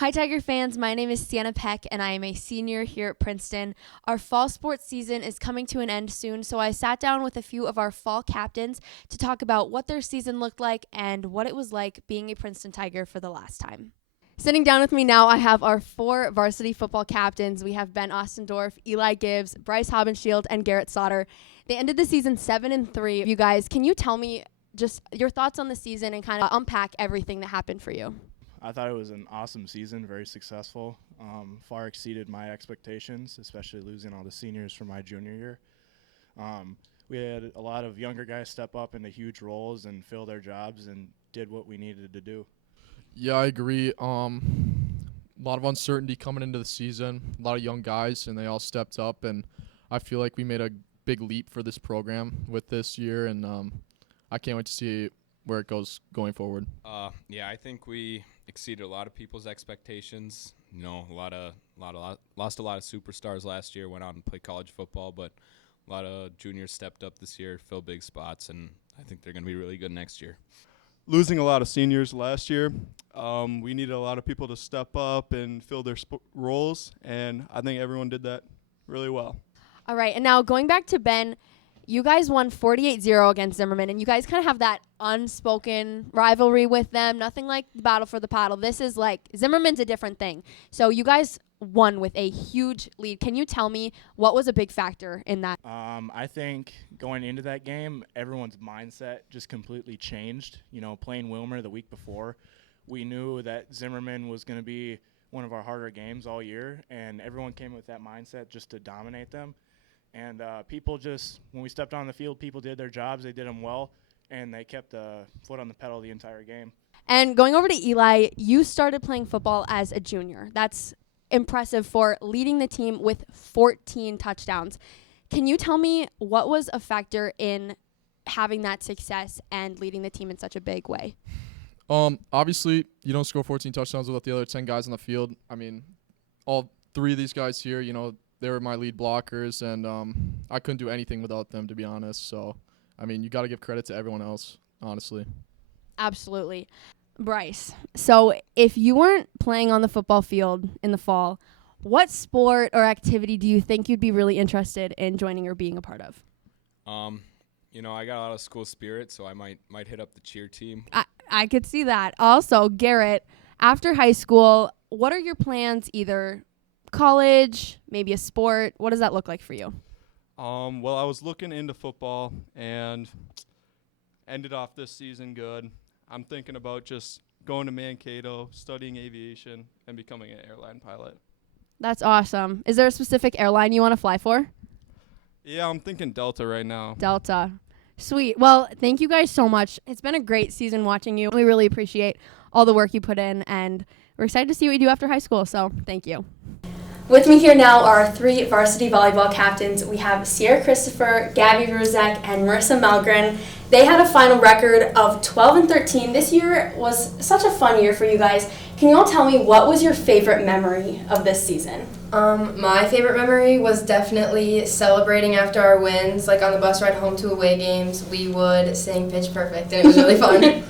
Hi, Tiger fans. My name is Sienna Peck, and I am a senior here at Princeton. Our fall sports season is coming to an end soon, so I sat down with a few of our fall captains to talk about what their season looked like and what it was like being a Princeton Tiger for the last time. Sitting down with me now, I have our 4 varsity football captains. We have Ben Ostendorf, Eli Gibbs, Bryce Haubenschild, and Garrett Sauter. They ended the season 7-3. You guys, can you tell me just your thoughts on the season and kind of unpack everything that happened for you? I thought it was an awesome season, very successful, far exceeded my expectations, especially losing all the seniors from my junior year. We had a lot of younger guys step up into huge roles and fill their jobs and did what we needed to do. Yeah, I agree. A lot of uncertainty coming into the season, a lot of young guys, and they all stepped up, and I feel like we made a big leap for this program with this year, and I can't wait to see where it goes going forward. Yeah, I think we exceeded a lot of people's expectations. You know, lost a lot of superstars last year, went out and played college football, but a lot of juniors stepped up this year, filled big spots, and I think they're going to be really good next year. Losing a lot of seniors last year, we needed a lot of people to step up and fill their roles, and I think everyone did that really well. All right, and now going back to Ben, you guys won 48-0 against Zimmerman, and you guys kind of have that unspoken rivalry with them. Nothing like the battle for the paddle. This is like Zimmerman's a different thing. So you guys won with a huge lead. Can you tell me what was a big factor in that? I think going into that game, everyone's mindset just completely changed. You know, playing Wilmer the week before, we knew that Zimmerman was going to be one of our harder games all year, and everyone came with that mindset just to dominate them. And people just, when we stepped on the field, people did their jobs. They did them well, and they kept the foot on the pedal the entire game. And going over to Eli, you started playing football as a junior. That's impressive for leading the team with 14 touchdowns. Can you tell me what was a factor in having that success and leading the team in such a big way? Obviously, you don't score 14 touchdowns without the other 10 guys on the field. I mean, all 3 of these guys here, you know, they were my lead blockers, and I couldn't do anything without them, to be honest. So, I mean, you got to give credit to everyone else, honestly. Absolutely. Bryce, so if you weren't playing on the football field in the fall, what sport or activity do you think you'd be really interested in joining or being a part of? You know, I got a lot of school spirit, so I might hit up the cheer team. I could see that. Also, Garrett, after high school, what are your plans, either college, maybe a sport? What does that look like for you? Well, I was looking into football and ended off this season good. I'm thinking about just going to Mankato, studying aviation, and becoming an airline pilot. That's awesome. Is there a specific airline you want to fly for? Yeah, I'm thinking Delta right now. Delta. Sweet. Well, thank you guys so much. It's been a great season watching you. We really appreciate all the work you put in, and we're excited to see what you do after high school, so thank you. With me here now are our 3 varsity volleyball captains. We have Sierra Christopher, Gabby Ruzek, and Marissa Malgren. They had a final record of 12-13. This year was such a fun year for you guys. Can you all tell me what was your favorite memory of this season? My favorite memory was definitely celebrating after our wins. Like on the bus ride home to away games, we would sing Pitch Perfect, and it was really fun.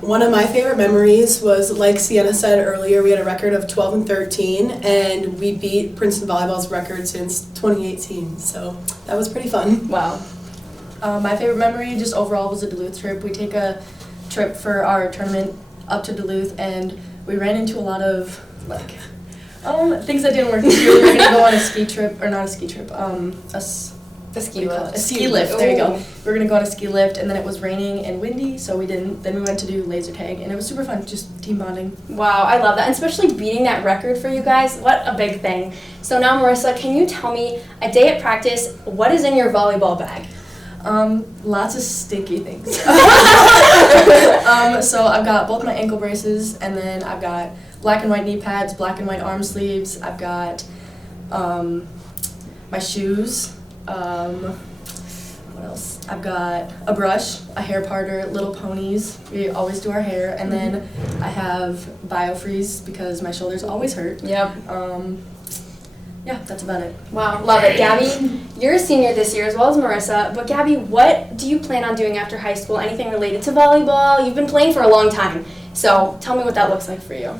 One of my favorite memories was, like Sienna said earlier, we had a record of 12-13, and we beat Princeton Volleyball's record since 2018, so that was pretty fun. Wow. My favorite memory just overall was a Duluth trip. We take a trip for our tournament up to Duluth, and we ran into a lot of things that didn't work this year. We were going to go on a ski trip, or not a ski trip, a ski lift. A ski lift, there you go. We were going to go on a ski lift, and then it was raining and windy, so we didn't. Then we went to do laser tag, and it was super fun, just team bonding. Wow, I love that, and especially beating that record for you guys. What a big thing. So now, Marissa, can you tell me, a day at practice, what is in your volleyball bag? Lots of stinky things. So I've got both my ankle braces, and then I've got black and white knee pads, black and white arm sleeves. I've got my shoes. What else? I've got a brush, a hair parter, little ponies. We always do our hair, and then I have BioFreeze because my shoulders always hurt. Yep. Yeah, that's about it. Wow, love it. Gabby, you're a senior this year as well as Marissa, but Gabby, what do you plan on doing after high school? Anything related to volleyball? You've been playing for a long time. So tell me what that looks like for you.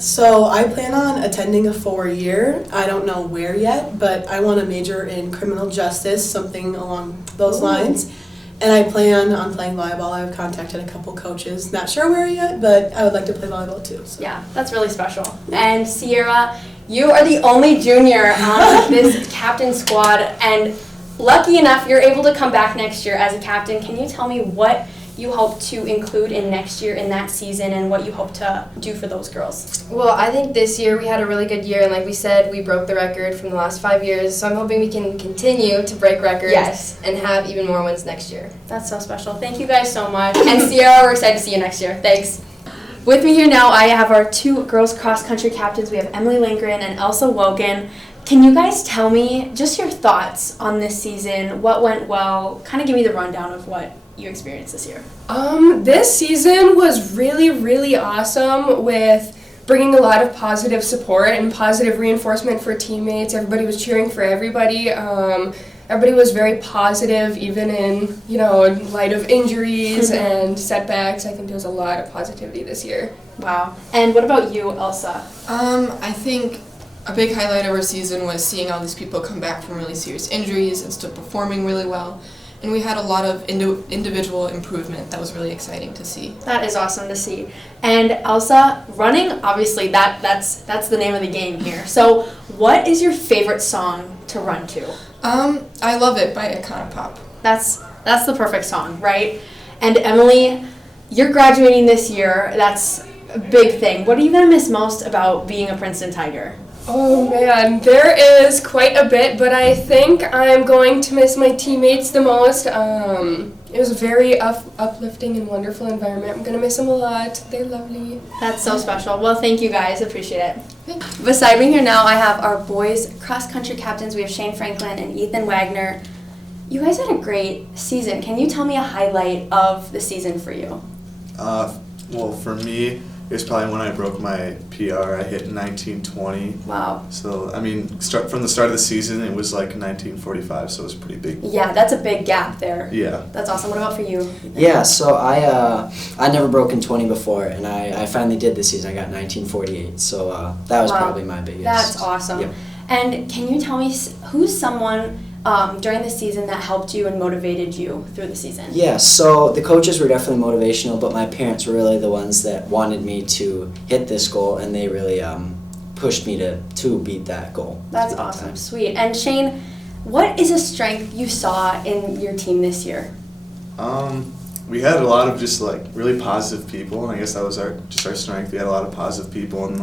So I plan on attending a 4-year. I don't know where yet, but I want to major in criminal justice, something along those lines. And I plan on playing volleyball. I've contacted a couple coaches. Not sure where yet, but I would like to play volleyball too. So. Yeah, that's really special. And Sierra, you are the only junior on this captain squad, and lucky enough, you're able to come back next year as a captain. Can you tell me what you hope to include in next year in that season and what you hope to do for those girls? Well, I think this year we had a really good year, and like we said, we broke the record from the last 5 years. So I'm hoping we can continue to break records and have even more wins next year. That's so special. Thank you guys so much. And Sierra, we're excited to see you next year. Thanks. With me here now, I have our 2 girls cross-country captains. We have Emily Lindgren and Elsa Wogan. Can you guys tell me just your thoughts on this season? What went well? Kind of give me the rundown of what you experienced this year. This season was really, really awesome with bringing a lot of positive support and positive reinforcement for teammates. Everybody was cheering for everybody. Everybody was very positive, even in, light of injuries and setbacks. I think there was a lot of positivity this year. Wow. And what about you, Elsa? I think a big highlight of our season was seeing all these people come back from really serious injuries and still performing really well. And we had a lot of individual improvement that was really exciting to see. That is awesome to see. And Elsa, running, obviously that's the name of the game here. So what is your favorite song to run to? I Love It by Econopop. That's the perfect song, right? And Emily, you're graduating this year. That's a big thing. What are you going to miss most about being a Princeton Tiger? Oh man, there is quite a bit, but I think I'm going to miss my teammates the most. It was a very uplifting and wonderful environment. I'm going to miss them a lot. They're lovely. That's so special. Well, thank you guys. Appreciate it. Beside me here now, I have our boys cross-country captains. We have Shane Franklin and Ethan Wagner. You guys had a great season. Can you tell me a highlight of the season for you? Well, for me, it was probably when I broke my PR. I hit 1920. Wow. So, from the start of the season, it was like 1945, so it was pretty big. Yeah, that's a big gap there. Yeah. That's awesome. What about for you? Yeah, so I never broken 20 before, and I finally did this season. I got 1948, so that was probably my biggest. That's awesome. Yep. And can you tell me who's someone during the season that helped you and motivated you through the season? Yeah, so the coaches were definitely motivational, but my parents were really the ones that wanted me to hit this goal, and they really pushed me to beat that goal. That's awesome. Sweet. And Shane, what is a strength you saw in your team this year? We had a lot of just really positive people, and I guess that was our strength. We had a lot of positive people, and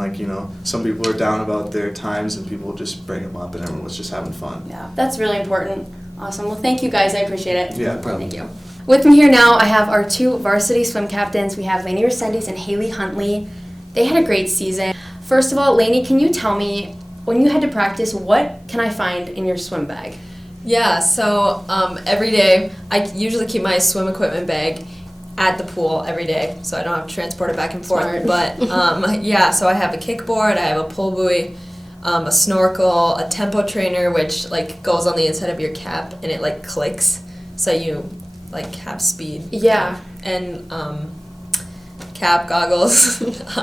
some people were down about their times, and people just bring them up, and everyone was just having fun. Yeah, that's really important. Awesome. Well, thank you guys. I appreciate it. Yeah, no problem. Thank you. With me here now, I have our 2 varsity swim captains. We have Lainey Resendiz and Haley Huntley. They had a great season. First of all, Lainey, can you tell me, when you had to practice, what can I find in your swim bag? Yeah, so every day, I usually keep my swim equipment bag at the pool every day, so I don't have to transport it back and forth. Smart. But yeah, so I have a kickboard, I have a pull buoy, a snorkel, a tempo trainer, which goes on the inside of your cap and it clicks, so you have speed. Yeah. And cap, goggles.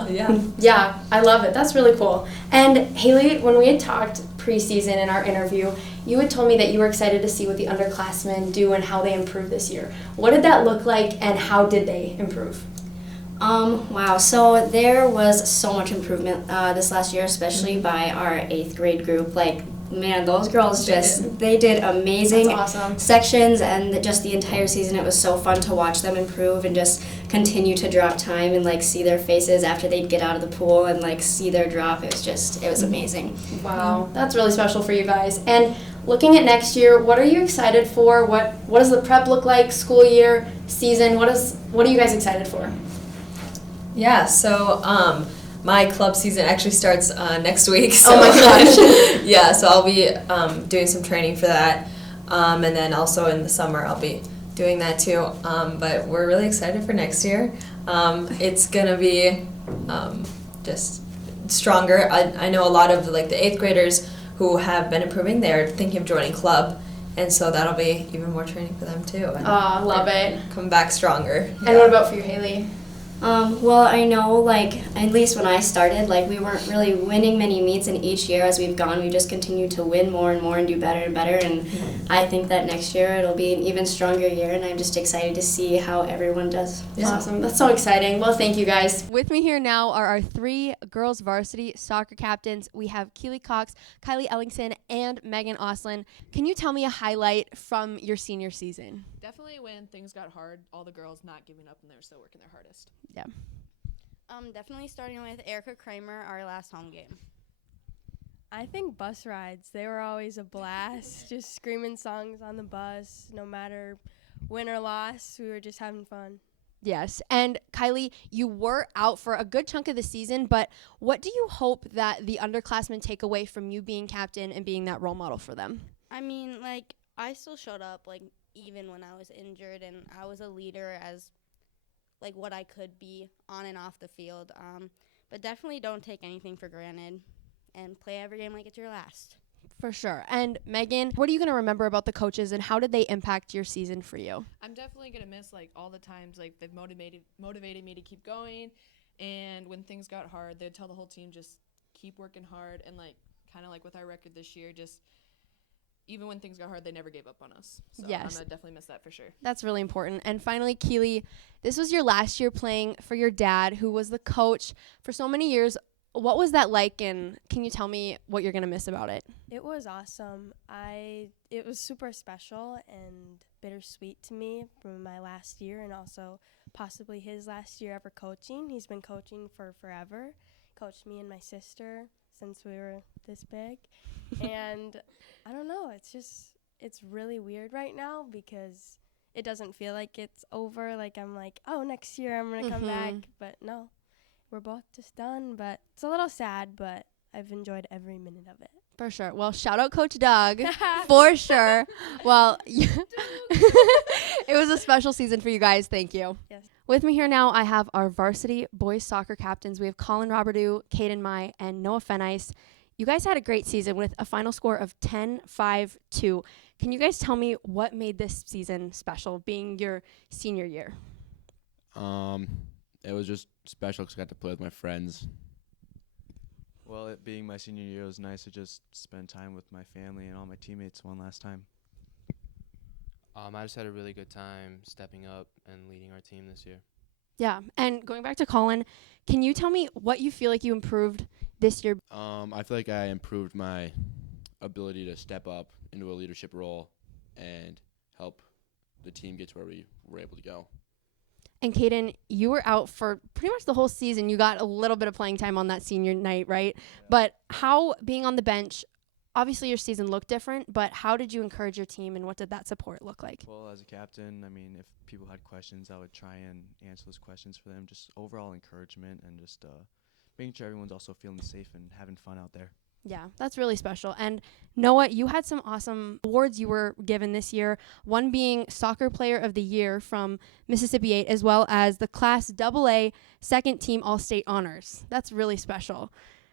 Yeah. Yeah, I love it. That's really cool. And Haley, when we had talked preseason in our interview, you had told me that you were excited to see what the underclassmen do and how they improve this year. What did that look like, and how did they improve? Wow, so there was so much improvement this last year, especially by our 8th grade group. Man, those girls they did amazing. That's awesome. Sections, and just the entire season it was so fun to watch them improve and just continue to drop time and see their faces after they'd get out of the pool and see their drop. It was amazing. Wow, that's really special for you guys. And looking at next year, what are you excited for? What does the prep look like? School year, season, what are you guys excited for? Yeah, so my club season actually starts next week. So oh my gosh. Yeah, so I'll be doing some training for that. And then also in the summer I'll be doing that too. But we're really excited for next year. It's going to be just stronger. I know a lot of the 8th graders who have been improving. They're thinking of joining club. And so that'll be even more training for them too. Love it. Come back stronger. And what about for you, Haley? Well, I know, like, at least when I started, like, we weren't really winning many meets, and each year as we've gone, we just continued to win more and more and do better and better, and I think that next year it'll be an even stronger year, and I'm just excited to see how everyone does. That's awesome. That's so exciting. Well, thank you guys. With me here now are our 3 girls varsity soccer captains. We have Keely Cox, Kylie Ellingson, and Megan Oslin. Can you tell me a highlight from your senior season? Definitely when things got hard, all the girls not giving up and they were still working their hardest. Yeah. Definitely starting with Erica Kramer, our last home game. I think bus rides. They were always a blast. Just screaming songs on the bus, no matter win or loss. We were just having fun. Yes. And Kylie, you were out for a good chunk of the season, but what do you hope that the underclassmen take away from you being captain and being that role model for them? I mean, like, I still showed up, like, even when I was injured, and I was a leader as, like, what I could be on and off the field. But definitely don't take anything for granted and play every game like it's your last. For sure. And Megan, what are you going to remember about the coaches and how did they impact your season for you? I'm definitely going to miss, like, all the times, like, they've motivated me to keep going. And when things got hard, they'd tell the whole team just keep working hard. And, like, kind of like with our record this year, just even when things got hard, they never gave up on us. So yes. I'm going to definitely miss that for sure. That's really important. And finally, Keely, this was your last year playing for your dad, who was the coach for so many years. What was that like, and can you tell me what you're going to miss about it? It was awesome. It was super special and bittersweet to me from my last year and also possibly his last year ever coaching. He's been coaching for forever. Coached me and my sister since we were this big. And I don't know, it's really weird right now because it doesn't feel like it's over. Like I'm like, oh, next year I'm going to come back. But no, we're both just done. But it's a little sad, but I've enjoyed every minute of it. For sure. Well, shout out Coach Doug for sure. Well, it was a special season for you guys. Thank you. Yes. With me here now, I have our varsity boys soccer captains. We have Colin Roberdeau, Caden Mai, and Noah Fenice. You guys had a great season with a final score of 10-5-2. Can you guys tell me what made this season special, being your senior year? It was just special because I got to play with my friends. Well, it being my senior year, it was nice to just spend time with my family and all my teammates one last time. I just had a really good time stepping up and leading our team this year. Yeah, and going back to Colin, can you tell me what you feel like you improved this year? I feel like I improved my ability to step up into a leadership role and help the team get to where we were able to go. And Caden, you were out for pretty much the whole season. You got a little bit of playing time on that senior night, right? Yeah. But how, being on the bench, obviously your season looked different, but how did you encourage your team and what did that support look like? Well, as a captain, I mean, if people had questions, I would try and answer those questions for them. Just overall encouragement and just making sure everyone's also feeling safe and having fun out there. Yeah, that's really special. And Noah, you had some awesome awards you were given this year, one being Soccer Player of the Year from Mississippi 8, as well as the Class AA Second Team All-State Honors. That's really special.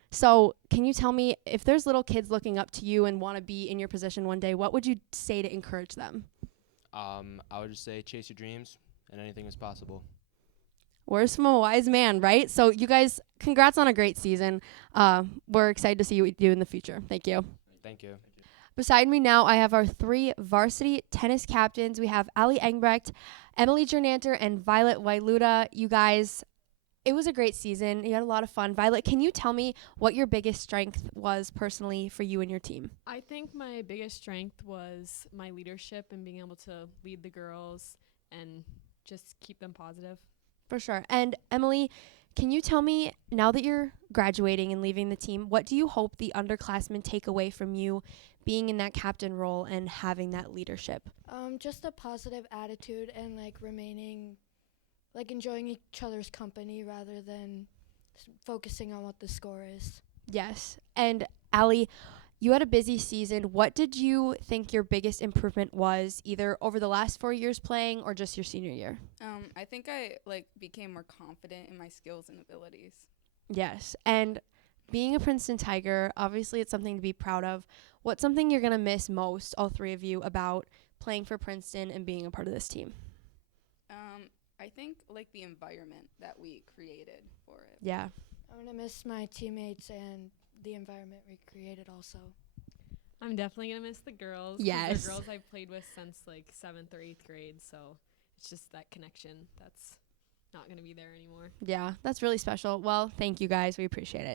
So can you tell me, if there's little kids looking up to you and want to be in your position one day, what would you say to encourage them? I would just say chase your dreams and anything is possible. Words from a wise man, right? So you guys, congrats on a great season. We're excited to see what you do in the future. Thank you. Thank you. Beside me now, I have our 3 varsity tennis captains. We have Ali Engbrecht, Emily Jernanter, and Violet Wailuda. You guys, it was a great season. You had a lot of fun. Violet, can you tell me what your biggest strength was personally for you and your team? I think my biggest strength was my leadership and being able to lead the girls and just keep them positive. For sure. And Emily, can you tell me, now that you're graduating and leaving the team, what do you hope the underclassmen take away from you being in that captain role and having that leadership? Just a positive attitude and remaining, enjoying each other's company rather than focusing on what the score is. Yes. And Ali, you had a busy season. What did you think your biggest improvement was, either over the last 4 years playing or just your senior year? I think I became more confident in my skills and abilities. Yes. And being a Princeton Tiger, obviously it's something to be proud of. What's something you're going to miss most, all 3 of you, about playing for Princeton and being a part of this team? I I think like the environment that we created for it. Yeah. I'm going to miss my teammates and the environment we created also. I'm definitely going to miss the girls. 'Cause Yes. they're girls I've played with since like 7th or 8th grade. So it's just that connection that's not going to be there anymore. Yeah, that's really special. Well, thank you guys. We appreciate it.